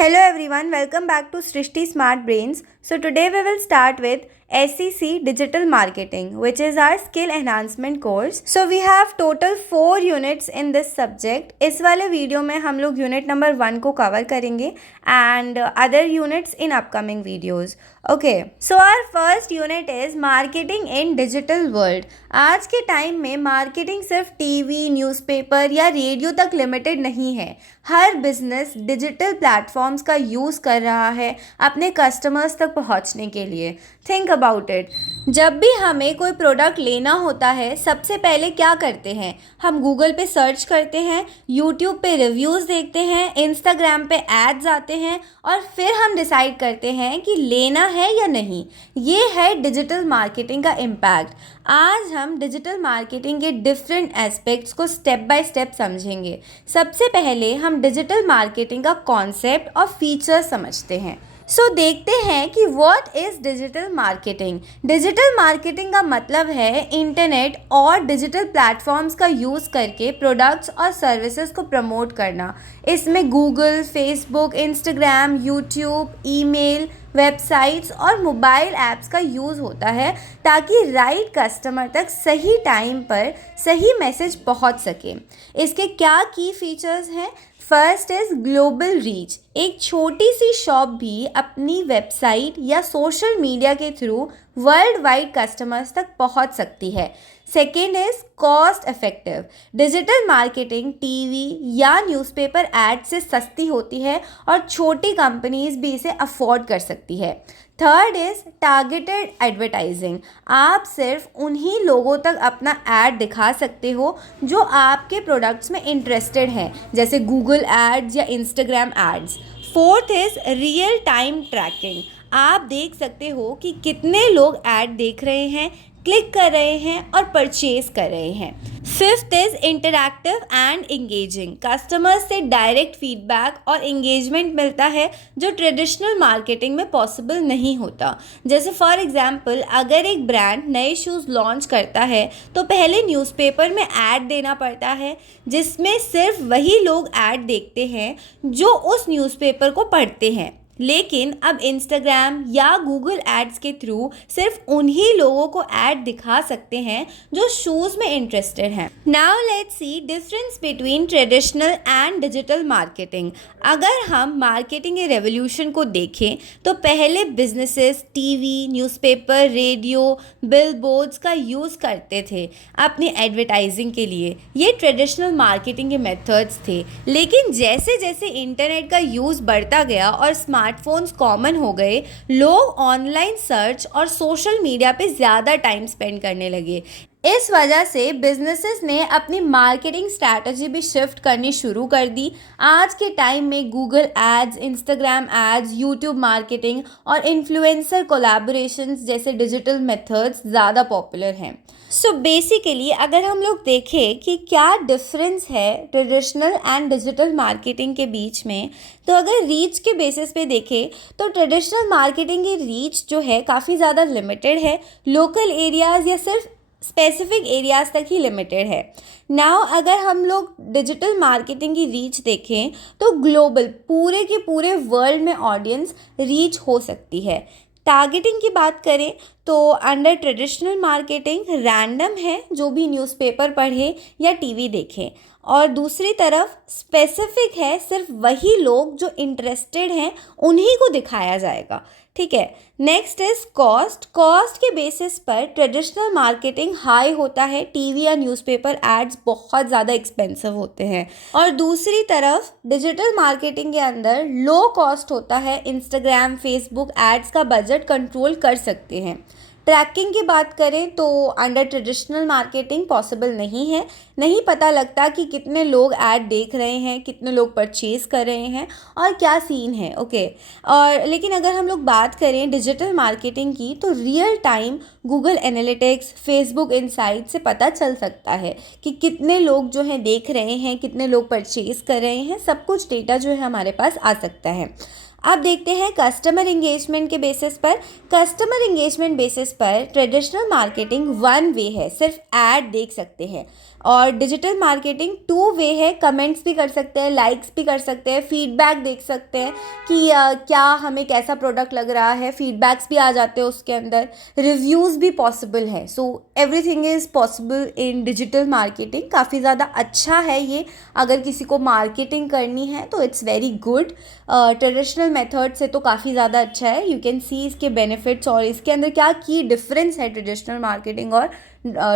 Hello everyone, welcome back to Srishti Smart Brains. So today we will start with SEC Digital Marketing, which is our skill enhancement course. So we have total 4 units in this subject. इस वाले video में हम लोग unit number 1 को cover करेंगे and other units in upcoming videos. Okay, so our first unit is marketing in digital world. आज के time में मार्केटिंग सिर्फ टीवी, न्यूज़पेपर या रेडियो तक लिमिटेड नहीं है. हर बिजनेस डिजिटल प्लेटफॉर्म्स का यूज़ कर रहा है अपने कस्टमर्स तक पहुंचने के लिए. Think about it. जब भी हमें कोई प्रोडक्ट लेना होता है, सबसे पहले क्या करते हैं? हम गूगल पे सर्च करते हैं, यूट्यूब पे रिव्यूज़ देखते हैं, इंस्टाग्राम पे एड्स आते हैं और फिर हम डिसाइड करते हैं कि लेना है या नहीं. ये है डिजिटल मार्केटिंग का इम्पैक्ट. आज हम डिजिटल मार्केटिंग के डिफरेंट एस्पेक्ट्स को स्टेप बाय स्टेप समझेंगे. सबसे पहले हम डिजिटल मार्केटिंग का कॉन्सेप्ट और फीचर्स समझते हैं. सो देखते हैं कि what is digital marketing. Digital marketing का मतलब है इंटरनेट और डिजिटल प्लेटफॉर्म्स का यूज़ करके प्रोडक्ट्स और सर्विसेज को प्रमोट करना. इसमें Google, Facebook, Instagram, YouTube, email, websites और मोबाइल ऐप्स का यूज़ होता है ताकि राइट कस्टमर तक सही टाइम पर सही मैसेज पहुंच सके. इसके क्या की फीचर्स हैं? First is global reach. एक छोटी सी शॉप भी अपनी वेबसाइट या सोशल मीडिया के थ्रू वर्ल्ड वाइड कस्टमर्स तक पहुंच सकती है. Second is cost effective. Digital marketing TV या न्यूज़पेपर एड से सस्ती होती है और छोटी कंपनीज भी इसे अफोर्ड कर सकती है. Third is targeted advertising. आप सिर्फ उन्हीं लोगों तक अपना ऐड दिखा सकते हो जो आपके प्रोडक्ट्स में इंटरेस्टेड हैं, जैसे गूगल एड्स या Instagram ads. Fourth is real time tracking. आप देख सकते हो कि कितने लोग ऐड देख रहे हैं, क्लिक कर रहे हैं और परचेज कर रहे हैं. Fifth is interactive and engaging. Customers से डायरेक्ट फीडबैक और इंगेजमेंट मिलता है जो ट्रेडिशनल मार्केटिंग में पॉसिबल नहीं होता. जैसे फॉर एग्जांपल, अगर एक ब्रांड नए शूज़ लॉन्च करता है तो पहले न्यूज़पेपर में ऐड देना पड़ता है जिसमें सिर्फ वही लोग ऐड देखते हैं जो उस न्यूज़पेपर को पढ़ते हैं. लेकिन अब इंस्टाग्राम या गूगल एड्स के थ्रू सिर्फ उन्हीं लोगों को ऐड दिखा सकते हैं जो शूज़ में इंटरेस्टेड हैं. Now let's C difference between traditional and digital marketing. अगर हम मार्केटिंग के रेवोल्यूशन को देखें तो पहले businesses TV, newspaper, radio, billboards का यूज़ करते थे अपनी एडवर्टाइजिंग के लिए. ये ट्रेडिशनल मार्केटिंग के मेथड्स थे. लेकिन जैसे जैसे इंटरनेट का यूज़ बढ़ता गया और स्मार्टफोन्स कॉमन हो गए, लोग ऑनलाइन सर्च और सोशल मीडिया पे ज़्यादा टाइम स्पेंड करने लगे. इस वजह से बिजनेसेस ने अपनी मार्केटिंग स्ट्रैटेजी भी शिफ्ट करनी शुरू कर दी. आज के टाइम में Google ads, Instagram ads, YouTube marketing और इन्फ्लुएंसर कोलैबोरेशंस जैसे डिजिटल मेथड्स ज़्यादा पॉपुलर हैं. सो बेसिकली अगर हम लोग देखें कि क्या डिफरेंस है ट्रेडिशनल एंड डिजिटल मार्केटिंग के बीच में, तो अगर रीच के बेसिस पे देखें तो ट्रेडिशनल मार्केटिंग की रीच जो है काफ़ी ज़्यादा लिमिटेड है. लोकल एरियाज़ या सिर्फ स्पेसिफिक एरियाज़ तक ही लिमिटेड है. नाउ अगर हम लोग डिजिटल मार्केटिंग की रीच देखें तो ग्लोबल, पूरे के पूरे वर्ल्ड में ऑडियंस रीच हो सकती है. टारगेटिंग की बात करें तो अंडर ट्रेडिशनल मार्केटिंग रैंडम है, जो भी न्यूज़पेपर पढ़े या टीवी देखें, और दूसरी तरफ स्पेसिफिक है, सिर्फ वही लोग जो इंटरेस्टेड हैं उन्हीं को दिखाया जाएगा. ठीक है. Next is cost. कॉस्ट के बेसिस पर ट्रेडिशनल मार्केटिंग हाई होता है, टीवी या न्यूज़पेपर एड्स बहुत ज़्यादा एक्सपेंसिव होते हैं, और दूसरी तरफ डिजिटल मार्केटिंग के अंदर लो कॉस्ट होता है. इंस्टाग्राम, फेसबुक एड्स का बजट कंट्रोल कर सकते हैं. ट्रैकिंग की बात करें तो अंडर ट्रेडिशनल मार्केटिंग पॉसिबल नहीं है. नहीं पता लगता कि कितने लोग ऐड देख रहे हैं, कितने लोग परचेज़ कर रहे हैं और क्या सीन है. ओके. और लेकिन अगर हम लोग बात करें डिजिटल मार्केटिंग की तो real time Google analytics, Facebook insight से पता चल सकता है कि कितने लोग जो हैं देख रहे हैं, कितने लोग परचेज़ कर रहे हैं. सब कुछ डेटा जो है हमारे पास आ सकता है. अब देखते हैं कस्टमर इंगेजमेंट के बेसिस पर. कस्टमर इंगेजमेंट बेसिस पर ट्रेडिशनल मार्केटिंग वन वे है, सिर्फ ऐड देख सकते हैं. और डिजिटल मार्केटिंग टू वे है, कमेंट्स भी कर सकते हैं, लाइक्स भी कर सकते हैं, फीडबैक देख सकते हैं कि क्या हमें कैसा प्रोडक्ट लग रहा है, फीडबैक्स भी आ जाते हैं उसके अंदर, रिव्यूज़ भी पॉसिबल है। So everything is possible in digital marketing. काफ़ी ज़्यादा अच्छा है ये, अगर किसी को मार्केटिंग करनी है तो it's very good. Traditional method से तो काफ़ी ज़्यादा अच्छा है। यू कैन सी इसके बेनिफिट्स और इसके अंदर क्या की डिफरेंस है ट्रेडिशनल मार्केटिंग और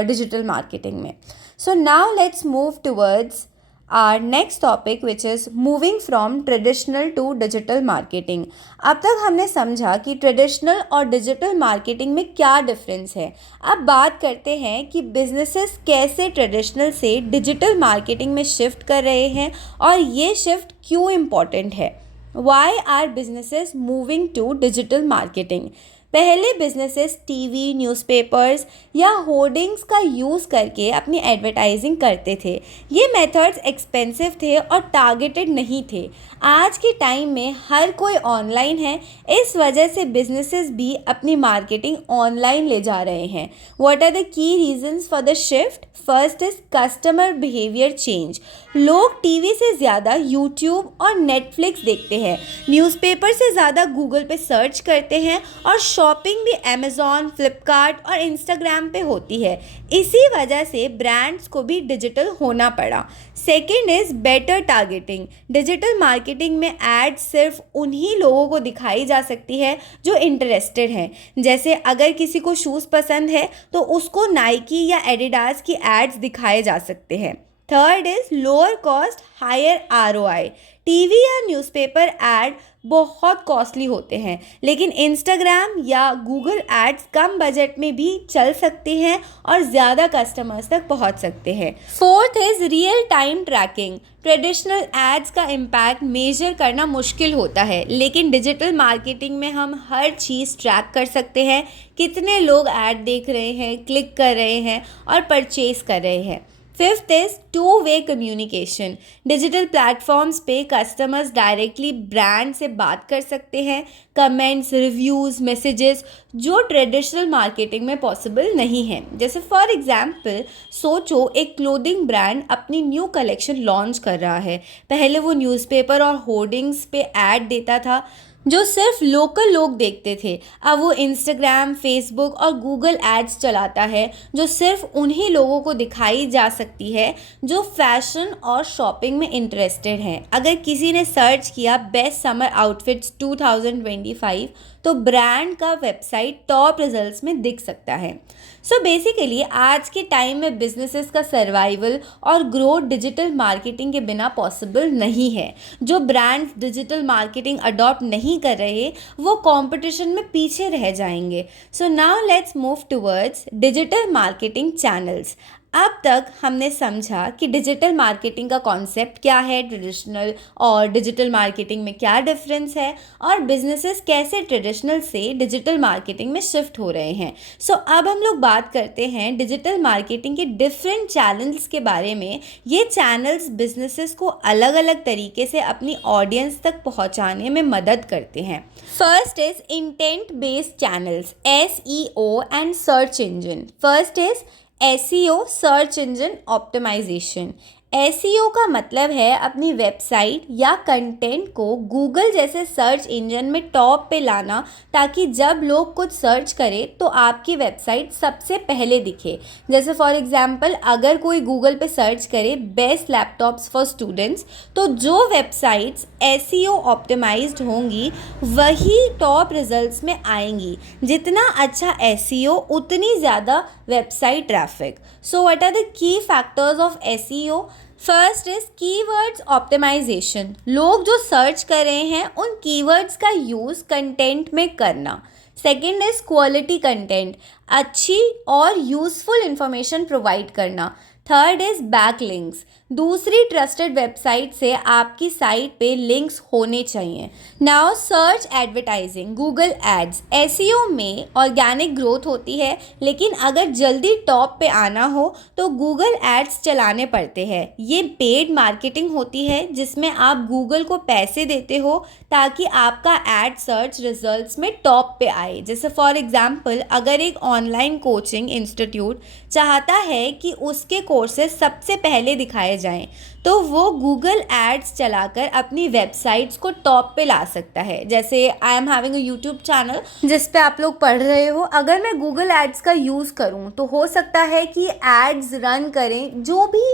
डिजिटल मार्केटिंग में। So now let's move towards our next topic which is moving from traditional to digital marketing. अब तक हमने समझा कि ट्रेडिशनल और डिजिटल मार्केटिंग में क्या डिफरेंस है। अब बात करते हैं कि बिजनेसेस कैसे ट्रेडिशनल से डिजिटल मार्केटिंग में शिफ्ट कर रहे हैं और ये शिफ्ट क्यों इम्पॉर्टेंट है। Why are businesses moving to digital marketing. पहले बिजनेसेस टीवी, न्यूज़पेपर्स या होर्डिंग्स का यूज़ करके अपनी एडवर्टाइजिंग करते थे। ये मेथड्स एक्सपेंसिव थे और टारगेटेड नहीं थे। आज के टाइम में हर कोई ऑनलाइन है, इस वजह से बिजनेसेस भी अपनी मार्केटिंग ऑनलाइन ले जा रहे हैं। What are the key reasons for the shift? First is customer behaviour change. लोग टीवी से ज़्यादा यूट्यूब और नेटफ्लिक्स देखते हैं, न्यूज़पेपर से ज़्यादा गूगल पे सर्च करते हैं और शॉपिंग भी अमेज़ॉन, फ्लिपकार्ट और इंस्टाग्राम पे होती है। इसी वजह से ब्रांड्स को भी डिजिटल होना पड़ा। Second is better targeting. Digital marketing में एड सिर्फ उन्हीं लोगों को दिखाई जा सकती है जो इंटरेस्टेड हैं। जैसे अगर किसी को शूज़ पसंद है तो उसको नाइकी या एडिडास की एड्स दिखाए जा सकते हैं। Third is lower cost higher ROI। TV या न्यूज़पेपर एड बहुत कॉस्टली होते हैं, लेकिन इंस्टाग्राम या गूगल एड्स कम बजट में भी चल सकते हैं और ज़्यादा कस्टमर्स तक पहुंच सकते हैं। Fourth is real time tracking. Traditional ads का इम्पैक्ट मेजर करना मुश्किल होता है, लेकिन डिजिटल मार्केटिंग में हम हर चीज़ ट्रैक कर सकते हैं। कितने लोग ऐड देख रहे हैं, क्लिक कर रहे हैं और परचेज कर रहे हैं। Fifth is two way communication. Digital platforms पे कस्टमर्स डायरेक्टली ब्रांड से बात कर सकते हैं, कमेंट्स, रिव्यूज़, मैसेजेस, जो ट्रेडिशनल मार्केटिंग में पॉसिबल नहीं है। जैसे फॉर एग्जांपल सोचो, एक क्लोथिंग ब्रांड अपनी न्यू कलेक्शन लॉन्च कर रहा है। पहले वो न्यूज़पेपर और होर्डिंग्स पे ऐड देता था जो सिर्फ लोकल लोग देखते थे। अब वो इंस्टाग्राम, फेसबुक और गूगल एड्स चलाता है जो सिर्फ उन्हीं लोगों को दिखाई जा सकती है जो फैशन और शॉपिंग में इंटरेस्टेड हैं। अगर किसी ने सर्च किया बेस्ट समर आउटफिट्स 2025 तो ब्रांड का वेबसाइट टॉप रिजल्ट्स में दिख सकता है। सो बेसिकली आज के टाइम में बिजनेसेस का सर्वाइवल और ग्रोथ डिजिटल मार्केटिंग के बिना पॉसिबल नहीं है। जो ब्रांड्स डिजिटल मार्केटिंग अडॉप्ट नहीं कर रहे वो कंपटीशन में पीछे रह जाएंगे। सो now let's move towards digital marketing channels. अब तक हमने समझा कि डिजिटल मार्केटिंग का कॉन्सेप्ट क्या है, ट्रेडिशनल और डिजिटल मार्केटिंग में क्या डिफरेंस है और बिजनेसेस कैसे ट्रेडिशनल से डिजिटल मार्केटिंग में शिफ्ट हो रहे हैं। सो अब हम लोग बात करते हैं डिजिटल मार्केटिंग के डिफरेंट चैनल्स के बारे में। ये चैनल्स बिजनेसेस को अलग अलग तरीके से अपनी ऑडियंस तक पहुंचाने में मदद करते हैं। First is intent based channels, SEO and search engine. First is SEO, search engine optimisation. SEO का मतलब है अपनी वेबसाइट या कंटेंट को गूगल जैसे सर्च इंजन में टॉप पे लाना, ताकि जब लोग कुछ सर्च करें तो आपकी वेबसाइट सबसे पहले दिखे। जैसे फॉर एग्जांपल अगर कोई गूगल पे सर्च करे बेस्ट लैपटॉप्स फॉर स्टूडेंट्स, तो जो वेबसाइट्स SEO ऑप्टिमाइज्ड होंगी वही टॉप रिजल्ट्स में आएंगी। जितना अच्छा SEO उतनी ज़्यादा website traffic. So what are the key factors of SEO? First is keywords optimisation. लोग जो सर्च कर रहे हैं उन कीवर्ड्स का यूज़ कंटेंट में करना। सेकेंड इज क्वालिटी कंटेंट, अच्छी और यूजफुल इंफॉर्मेशन प्रोवाइड करना। थर्ड इज बैकलिंक्स, दूसरी ट्रस्टेड वेबसाइट से आपकी साइट पे लिंक्स होने चाहिए। Now search advertising, Google ads. SEO में ऑर्गेनिक ग्रोथ होती है, लेकिन अगर जल्दी टॉप पे आना हो तो गूगल एड्स चलाने पड़ते हैं। ये पेड मार्केटिंग होती है जिसमें आप गूगल को पैसे देते हो ताकि आपका एड सर्च रिजल्ट्स में टॉप पे आए। जैसे फॉर एग्जांपल, अगर एक ऑनलाइन कोचिंग इंस्टीट्यूट चाहता है कि उसके कोर्सेज सबसे पहले दिखाए जाएं, तो वो गूगल एड्स चलाकर अपनी वेबसाइट्स को टॉप पे ला सकता है। जैसे I am having a YouTube channel जिस पे आप लोग पढ़ रहे हो, अगर मैं गूगल एड्स का यूज़ करूँ तो हो सकता है कि एड्स रन करें, जो भी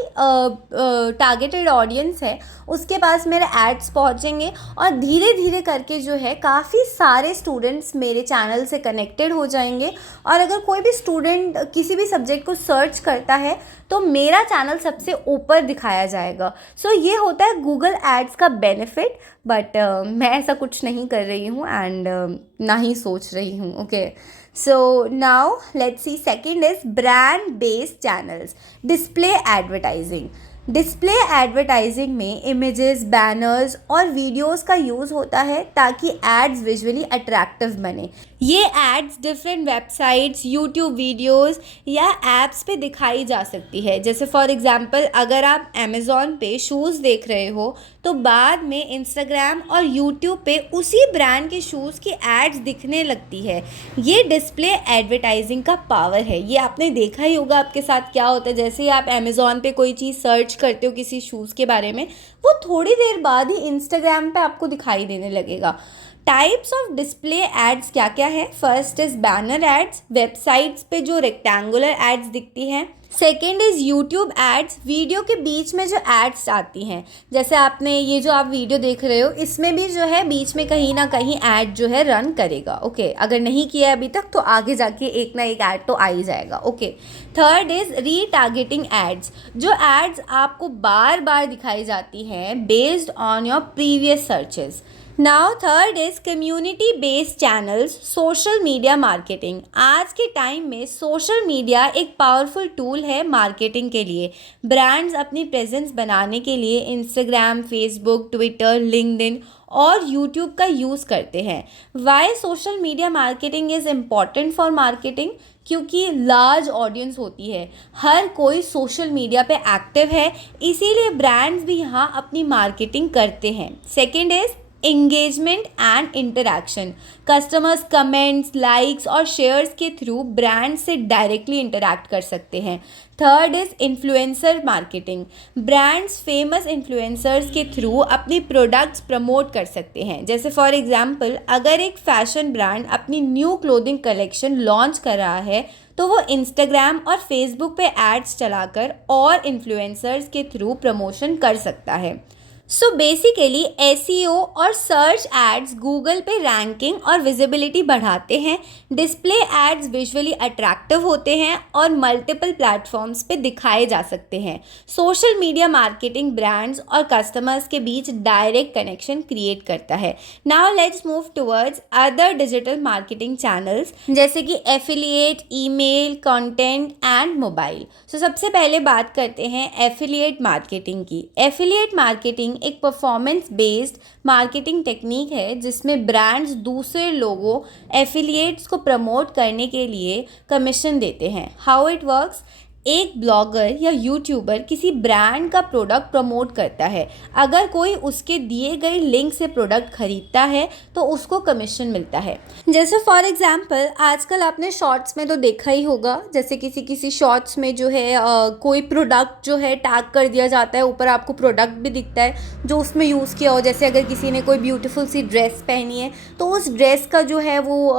टारगेटेड ऑडियंस है उसके पास मेरे एड्स पहुँचेंगे और धीरे धीरे करके जो है काफ़ी सारे स्टूडेंट्स मेरे चैनल से कनेक्टेड हो जाएंगे। और अगर कोई भी स्टूडेंट किसी भी सब्जेक्ट को सर्च करता है तो मेरा चैनल सबसे ऊपर दिखाया जाएगा। सो ये होता है गूगल एड्स का बेनिफिट, बट मैं ऐसा कुछ नहीं कर रही हूँ एंड ना ही सोच रही हूँ। Okay, so now let's see, second is brand based channels, display advertising. Display advertising में इमेजेस, बैनर्स और वीडियोस का यूज़ होता है ताकि एड्स विजुअली अट्रैक्टिव बने। ये ads different websites, YouTube videos या एप्स पे दिखाई जा सकती है। जैसे फॉर एग्जांपल, अगर आप अमेज़ॉन पे शूज़ देख रहे हो तो बाद में इंस्टाग्राम और यूट्यूब पे उसी ब्रांड के शूज़ की एड्स दिखने लगती है। ये डिस्प्ले एडवर्टाइजिंग का पावर है। ये आपने देखा ही होगा आपके साथ क्या होता है। जैसे ही आप अमेज़ॉन पे कोई चीज़ सर्च करते हो किसी शूज़ के बारे में, वो थोड़ी देर बाद ही इंस्टाग्राम पे आपको दिखाई देने लगेगा। टाइप्स ऑफ डिस्प्ले एड्स क्या क्या है? First is banner ads, websites पे जो रेक्टेंगुलर एड्स दिखती हैं। Second is YouTube ads, video के बीच में जो एड्स आती हैं। जैसे आपने ये जो आप वीडियो देख रहे हो, इसमें भी जो है बीच में कहीं ना कहीं ऐड जो है रन करेगा। ओके, अगर नहीं किया अभी तक तो आगे जाके एक ना एक ऐड तो आ ही जाएगा। Okay, third is retargeting ads, जो एड्स आपको बार बार दिखाई जाती हैं based on your previous searches. Now third is community based channels, social media marketing. आज के टाइम में सोशल मीडिया एक पावरफुल टूल है मार्केटिंग के लिए। ब्रांड्स अपनी प्रेजेंस बनाने के लिए इंस्टाग्राम, फेसबुक, ट्विटर, लिंक्डइन और यूट्यूब का यूज़ करते हैं। Why social media marketing is important for marketing? क्योंकि लार्ज ऑडियंस होती है, हर कोई सोशल मीडिया पे एक्टिव है, इसीलिए ब्रांड्स भी यहाँ अपनी मार्केटिंग करते हैं। Second is engagement and interaction, customers comments, likes और शेयर्स के थ्रू ब्रांड से डायरेक्टली इंटरैक्ट कर सकते हैं। Third is influencer marketing, brands famous influencers के थ्रू अपनी प्रोडक्ट्स प्रमोट कर सकते हैं। जैसे फॉर एग्जांपल, अगर एक फैशन ब्रांड अपनी न्यू क्लोथिंग कलेक्शन लॉन्च कर रहा है तो वो इंस्टाग्राम और फेसबुक पे एड्स चलाकर और इन्फ्लुएंसर्स के थ्रू प्रमोशन कर सकता है। सो बेसिकली एसईओ और सर्च एड्स गूगल पे रैंकिंग और विजिबिलिटी बढ़ाते हैं, डिस्प्ले एड्स विजुअली अट्रैक्टिव होते हैं और मल्टीपल प्लेटफॉर्म्स पे दिखाए जा सकते हैं। सोशल मीडिया मार्केटिंग ब्रांड्स और कस्टमर्स के बीच डायरेक्ट कनेक्शन क्रिएट करता है। Now let's move towards other digital marketing channels, जैसे कि affiliate, email, content and mobile. So सबसे पहले बात करते हैं एफिलिएट मार्केटिंग की। एफिलिएट मार्केटिंग एक परफॉर्मेंस बेस्ड मार्केटिंग टेक्निक है जिसमें ब्रांड्स दूसरे लोगों, एफिलिएट्स को प्रमोट करने के लिए कमीशन देते हैं। How it works? एक ब्लॉगर या यूट्यूबर किसी ब्रांड का प्रोडक्ट प्रमोट करता है। अगर कोई उसके दिए गए लिंक से प्रोडक्ट खरीदता है तो उसको कमीशन मिलता है। जैसे फॉर एग्जांपल, आजकल आपने शॉर्ट्स में तो देखा ही होगा, जैसे किसी शॉर्ट्स में जो है कोई प्रोडक्ट जो है टैग कर दिया जाता है, ऊपर आपको प्रोडक्ट भी दिखता है जो उसमें यूज़ किया हो। जैसे अगर किसी ने कोई ब्यूटीफुल सी ड्रेस पहनी है तो उस ड्रेस का जो है वो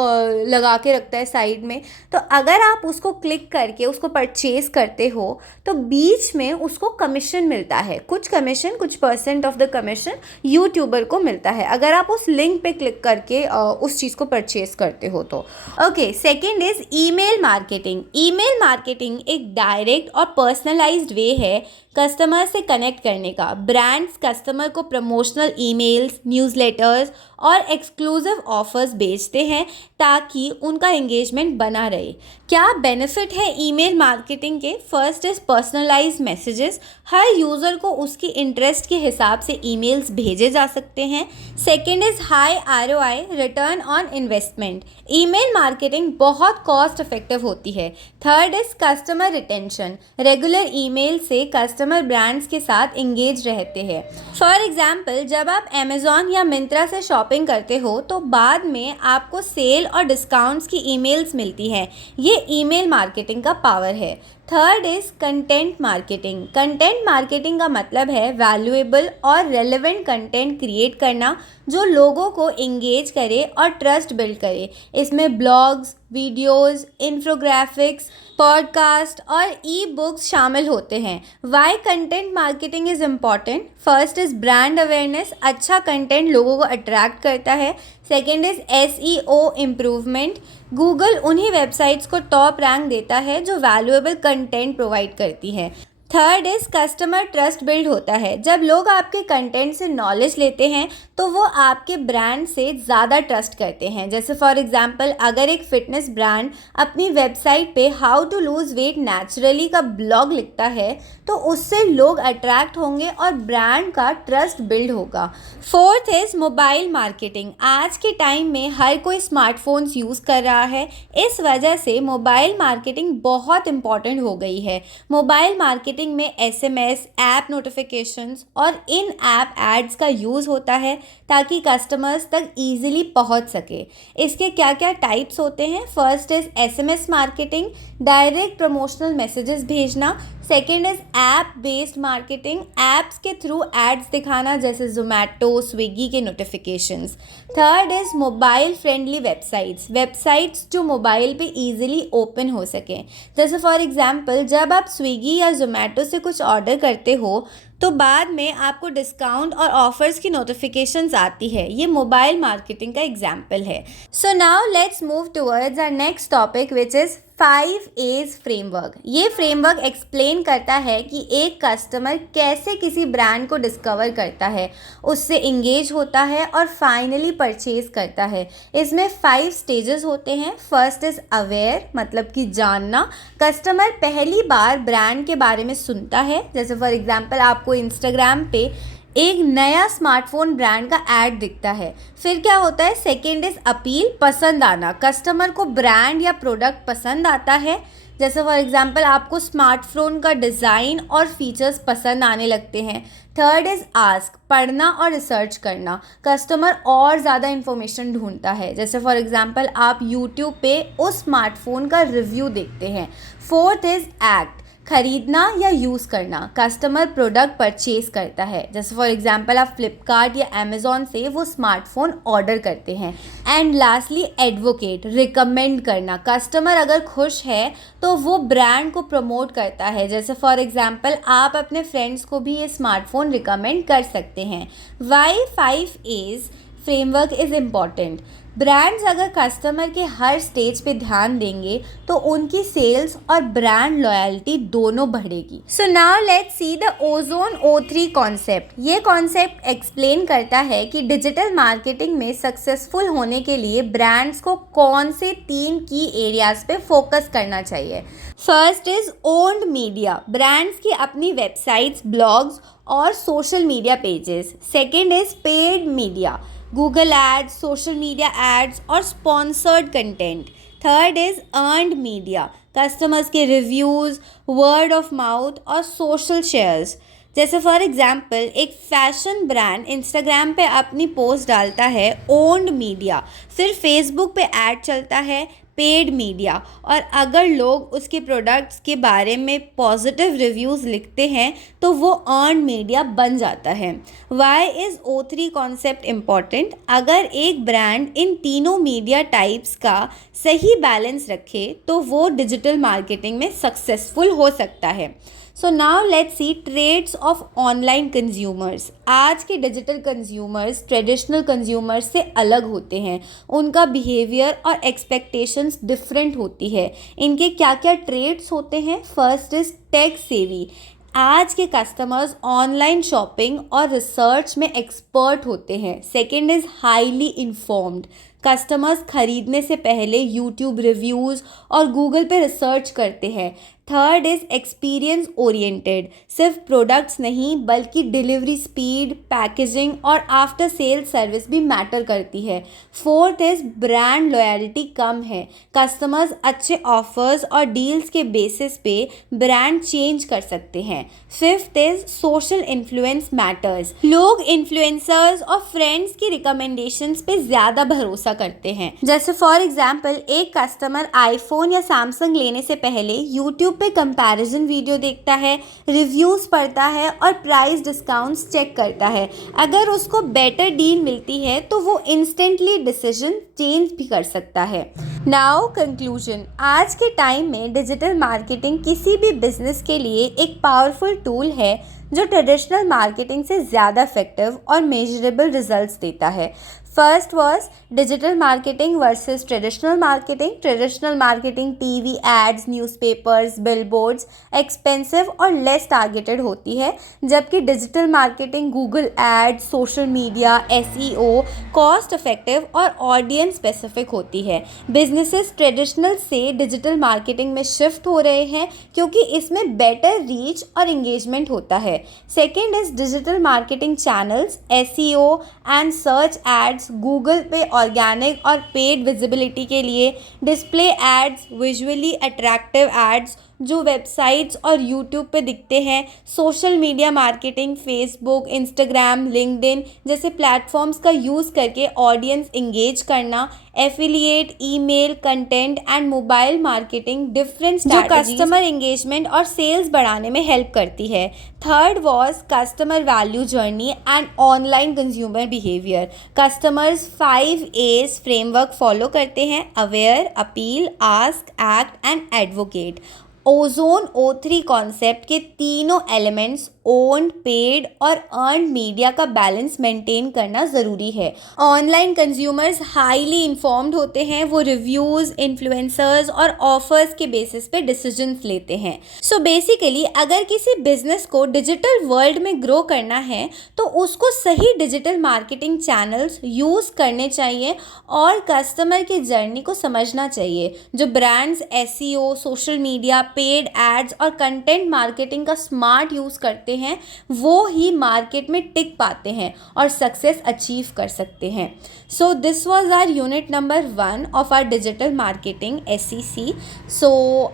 लगा के रखता है साइड में। तो अगर आप उसको क्लिक करके उसको परचेज करते हो तो बीच में उसको कमीशन मिलता है। कुछ कमीशन, कुछ % ऑफ द कमीशन यूट्यूबर को मिलता है अगर आप उस लिंक पे क्लिक करके उस चीज़ को परचेज करते हो तो। Okay, second is email marketing. Email marketing एक डायरेक्ट और पर्सनलाइज्ड वे है कस्टमर से कनेक्ट करने का। ब्रांड्स कस्टमर को प्रमोशनल ईमेल्स, न्यूज़लेटर्स और एक्सक्लूसिव ऑफर्स बेचते हैं ताकि उनका एंगेजमेंट बना रहे। क्या बेनिफिट है ईमेल मार्केटिंग के फर्स्ट इज पर्सनलाइज मैसेजेस, हर यूज़र को उसकी इंटरेस्ट के हिसाब से ईमेल्स भेजे जा सकते हैं। Second is high ROI, return on investment, email marketing बहुत कॉस्ट इफेक्टिव होती है। Third is customer retention, regular email से कस्टमर ब्रांड्स के साथ इंगेज रहते हैं। फॉर एग्जाम्पल, जब आप अमेजॉन या मिंत्रा से शॉपिंग करते हो तो बाद में आपको सेल और डिस्काउंट्स की ईमेल्स मिलती हैं। ये ईमेल मार्केटिंग का पावर है। Third is content marketing. Content marketing का मतलब है वैल्यूएबल और रेलेवेंट कंटेंट क्रिएट करना जो लोगों को इंगेज करे और ट्रस्ट बिल्ड करे। इसमें ब्लॉग्स, वीडियोस, इन्फोग्राफिक्स, पॉडकास्ट और ई बुक्स शामिल होते हैं। Why content marketing is important? First is brand awareness, अच्छा कंटेंट लोगों को अट्रैक्ट करता है। Second is SEO improvement, Google उन्हीं वेबसाइट्स को टॉप रैंक देता है जो वैल्यूएबल कंटेंट प्रोवाइड करती है। Third is customer trust build होता है, जब लोग आपके कंटेंट से नॉलेज लेते हैं तो वो आपके ब्रांड से ज़्यादा ट्रस्ट करते हैं। जैसे फॉर एग्जांपल, अगर एक फिटनेस ब्रांड अपनी वेबसाइट पे how to lose weight naturally का ब्लॉग लिखता है तो उससे लोग अट्रैक्ट होंगे और ब्रांड का ट्रस्ट बिल्ड होगा। Fourth is mobile marketing. आज के टाइम में हर कोई स्मार्टफोन्स यूज़ कर रहा है, इस वजह से मोबाइल मार्केटिंग बहुत इंपॉर्टेंट हो गई है। मोबाइल मार्केटिंग में SMS, ऐप नोटिफिकेशंस और इन ऐप एड्स का यूज़ होता है ताकि कस्टमर्स तक ईजिली पहुंच सके। इसके क्या क्या टाइप्स होते हैं? First is SMS marketing, direct promotional messages भेजना। Second is app based marketing, apps के थ्रू एड्स दिखाना जैसे जोमेटो, स्विगी के notifications. Third is mobile friendly websites, websites जो मोबाइल पे ईजिली ओपन हो सकें। जैसे फॉर एग्जांपल, जब आप स्विगी या जोमेटो से कुछ ऑर्डर करते हो तो बाद में आपको डिस्काउंट और ऑफर्स की नोटिफिकेशंस आती है। ये मोबाइल मार्केटिंग का एग्जाम्पल है। So now let's move towards our next topic which is 5 A's framework. ये फ्रेमवर्क एक्सप्लेन करता है कि एक कस्टमर कैसे किसी ब्रांड को डिस्कवर करता है, उससे इंगेज होता है और फाइनली परचेज करता है। इसमें 5 स्टेजेस होते हैं। फर्स्ट इज़ अवेयर, मतलब कि जानना। कस्टमर पहली बार ब्रांड के बारे में सुनता है। जैसे फॉर एग्जांपल, आपको इंस्टाग्राम पे एक नया स्मार्टफोन ब्रांड का ऐड दिखता है। फिर क्या होता है? सेकेंड इज़ अपील, पसंद आना। कस्टमर को ब्रांड या प्रोडक्ट पसंद आता है। जैसे फॉर एग्जांपल, आपको स्मार्टफोन का डिज़ाइन और फीचर्स पसंद आने लगते हैं। थर्ड इज़ आस्क, पढ़ना और रिसर्च करना। कस्टमर और ज़्यादा इन्फॉर्मेशन ढूंढता है। जैसे फॉर एग्जांपल, आप यूट्यूब पे उस स्मार्टफोन का रिव्यू देखते हैं। फोर्थ इज़ एक्ट, खरीदना या यूज़ करना। कस्टमर प्रोडक्ट परचेज करता है। जैसे फॉर एग्जांपल, आप फ्लिपकार्ट या अमेज़ॉन से वो स्मार्टफोन ऑर्डर करते हैं। एंड लास्टली एडवोकेट, रिकमेंड करना। कस्टमर अगर खुश है तो वो ब्रांड को प्रमोट करता है। जैसे फॉर एग्जांपल, आप अपने फ्रेंड्स को भी ये स्मार्टफोन रिकमेंड कर सकते हैं। Why 5 A's framework is important? Brands अगर कस्टमर के हर स्टेज पे ध्यान देंगे तो उनकी सेल्स और ब्रांड लॉयल्टी दोनों बढ़ेगी। सो now let's see the ozone O3 concept. ये कॉन्सेप्ट एक्सप्लेन करता है कि डिजिटल मार्केटिंग में सक्सेसफुल होने के लिए ब्रांड्स को कौन से 3 की एरियाज पे फोकस करना चाहिए। First is owned media, brands की अपनी वेबसाइट्स, ब्लॉग्स और social media pages. Second is paid media, Google ads, social media ads और sponsored content. Third is earned media, customers के रिव्यूज़, वर्ड ऑफ माउथ और social shares. जैसे for example, एक fashion brand Instagram पे अपनी post डालता है, owned media. फिर फेसबुक पे ऐड चलता है, पेड मीडिया। और अगर लोग उसके प्रोडक्ट्स के बारे में पॉजिटिव रिव्यूज़ लिखते हैं तो वो अर्न मीडिया बन जाता है। Why is O3 concept important? अगर एक ब्रांड इन तीनों मीडिया टाइप्स का सही बैलेंस रखे तो वो डिजिटल मार्केटिंग में सक्सेसफुल हो सकता है। So now let's see trends of online consumers. आज के डिजिटल कंज्यूमर्स ट्रेडिशनल कंज्यूमर्स से अलग होते हैं। उनका बिहेवियर और एक्सपेक्टेशंस डिफरेंट होती है। इनके क्या क्या ट्रेड्स होते हैं? फर्स्ट इज टेक सेवी, आज के कस्टमर्स ऑनलाइन शॉपिंग और रिसर्च में एक्सपर्ट होते हैं। Second is highly informed, customers खरीदने से पहले यूट्यूब रिव्यूज़ और गूगल पे रिसर्च करते हैं। थर्ड इज एक्सपीरियंस ओरिएंटेड, सिर्फ प्रोडक्ट्स नहीं बल्कि डिलीवरी स्पीड, पैकेजिंग और आफ्टर सेल सर्विस भी मैटर करती है। फोर्थ इज ब्रांड लॉयल्टी कम है, कस्टमर्स अच्छे ऑफर्स और डील्स के बेसिस पे ब्रांड चेंज कर सकते हैं। Fifth is social influence matters, लोग इन्फ्लुएंसर्स और फ्रेंड्स की रिकमेंडेशंस पे ज़्यादा भरोसा करते हैं। जैसे फॉर एग्जांपल एक कस्टमर आईफोन या सैमसंग लेने से पहले यूट्यूब पे कंपैरिजन वीडियो देखता है, रिव्यूज़ पढ़ता है और प्राइस डिस्काउंट्स चेक करता है। अगर उसको बेटर डील मिलती है तो वो इंस्टेंटली डिसीजन चेंज भी कर सकता है। नाउ कंक्लूजन, आज के टाइम में डिजिटल मार्केटिंग किसी भी बिजनेस के लिए एक पावरफुल टूल है जो ट्रेडिशनल मार्केटिंग से ज़्यादा इफेक्टिव और मेजरेबल रिजल्ट्स देता है। First was digital marketing versus traditional marketing. Traditional marketing TV ads, newspapers, billboards expensive और लेस टारगेटेड होती है, जबकि digital marketing Google ads, social media, SEO cost effective और ऑडियंस स्पेसिफिक होती है। बिजनेसेस ट्रेडिशनल से डिजिटल मार्केटिंग में shift हो रहे हैं क्योंकि इसमें बेटर रीच और इंगेजमेंट होता है। Second is digital marketing channels, SEO and search ads, Google पे ऑर्गेनिक और पेड विजिबिलिटी के लिए, display ads, visually attractive ads जो वेबसाइट्स और यूट्यूब पे दिखते हैं, social media marketing, Facebook, Instagram, LinkedIn जैसे प्लेटफॉर्म्स का यूज़ करके ऑडियंस इंगेज करना, affiliate, email, content and mobile marketing different जो कस्टमर एंगेजमेंट और सेल्स बढ़ाने में हेल्प करती है। Third was customer value journey and online consumer behaviour. Customers 5 A's framework follow करते हैं: aware, appeal, ask, act and advocate. Ozone O3 concept के तीनों एलिमेंट्स ओन्ड, पेड और अर्नड मीडिया का बैलेंस मेंटेन करना ज़रूरी है। ऑनलाइन कंज्यूमर्स हाईली इन्फॉर्म्ड होते हैं, वो रिव्यूज़, इन्फ्लुएंसर्स और ऑफर्स के बेसिस पे डिसीजंस लेते हैं। सो बेसिकली अगर किसी बिजनेस को डिजिटल वर्ल्ड में ग्रो करना है तो उसको सही डिजिटल मार्केटिंग चैनल्स यूज़ करने चाहिए और कस्टमर की जर्नी को समझना चाहिए। जो brands SEO, social media, paid ads और कंटेंट मार्केटिंग का स्मार्ट यूज़ करते हैं वो ही मार्केट में टिक पाते हैं और सक्सेस अचीव कर सकते हैं। So this was our unit number 1 of our digital marketing SEC। So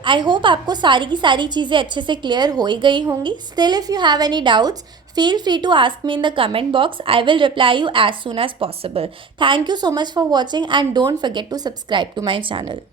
I hope आपको सारी की सारी चीज़ें अच्छे से क्लियर हो ही गई होंगी। Still if you have any doubts, feel free to ask me in the comment box. I will reply you as soon as possible. Thank you so much for watching and don't forget to subscribe to my channel.